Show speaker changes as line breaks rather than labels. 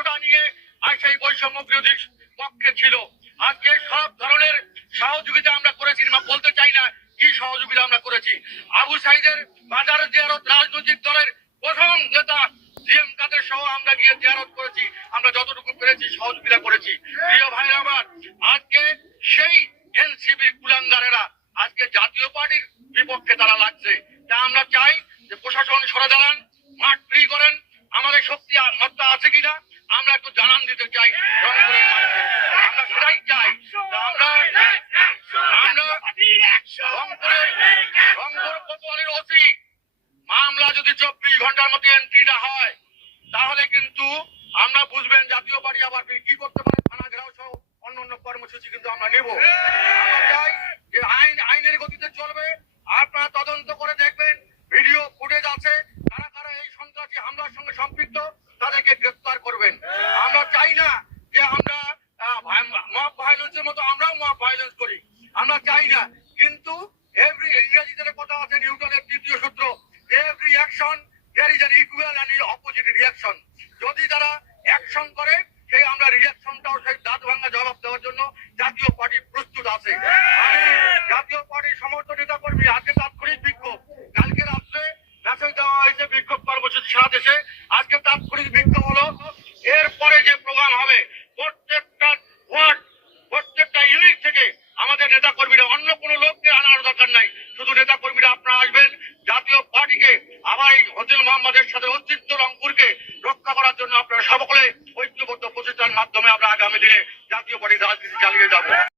আদর্শটা নিয়ে আর সেই বৈষম্য বিরোধী পক্ষে ছিল। আজকে সব ধরনের সহযোগিতা আমরা করেছি বলতে চাই না কি সহযোগিতা আমরা করেছি। আবু সাইদের বাজার জিয়ারত রাজনৈতিক দলের প্রথম নেতা জিএম কাদের সহ আমরা গিয়ে জিয়ারত করেছি। আমরা যতটুকু পেরেছি, সহযোগিতা করেছি। প্রিয় ভাইরা আমার, আজকে সেই এনসিবি কুলাঙ্গারেরা আজকে জাতীয় পার্টির বিপক্ষে তারা লাগছে। তা আমরা চাই যে প্রশাসন সরে দাঁড়ান, মাঠ ফ্রি করেন। আমাদের শক্তি আত্মহত্যা আছে কিনা? আমরা একটু জানান দিতে চাই আমরা সেটাই চাই আমরা আমরা মামলা যদি চব্বিশ ঘণ্টার মধ্যে এন্ট্রি না হয়, তাহলে কিন্তু আমরা বুঝবেন জাতীয় পার্টি আবার কি করতে পারে, থানা ঘেরাও সহ অন্য অন্য কর্মসূচি কিন্তু আমরা নেব। আমরা চাই যে আইন আইনের গতিতে চলবে আপনারা তদন্ত করে দেখবেন ভিডিও ফুটেজ আছে কারা কারা এই সন্ত্রাসী হামলার সঙ্গে সম্পৃক্ত তাদেরকে গ্রেফতার করবেন আমরা চাই না যে আমরা মব ভায়োলেন্সের মতো আমরাও মব ভায়োলেন্স করি। আমরা চাই না। কিন্তু এভরি ইংরেজিতে কথা আছে, নিউটনের তৃতীয় সূত্র every action there is an equal and opposite reaction যদি তারা অ্যাকশন করে আছে। আমাদের নেতা কর্মীরা অন্য কোনো লোককে আনার দরকার নাই। শুধু নেতা কর্মীরা আপনারা আসবেন, জাতীয় পার্টিকে, আবার এই হোটেল মোহাম্মদের সাথে অস্তিত্ব রংপুরকে রক্ষা করার জন্য আপনারা সকলে ঐক্যবদ্ধ প্রচেষ্টার মাধ্যমে আমরা আগামী দিনে জাতীয় পার্টির রাজনীতি চালিয়ে যাব।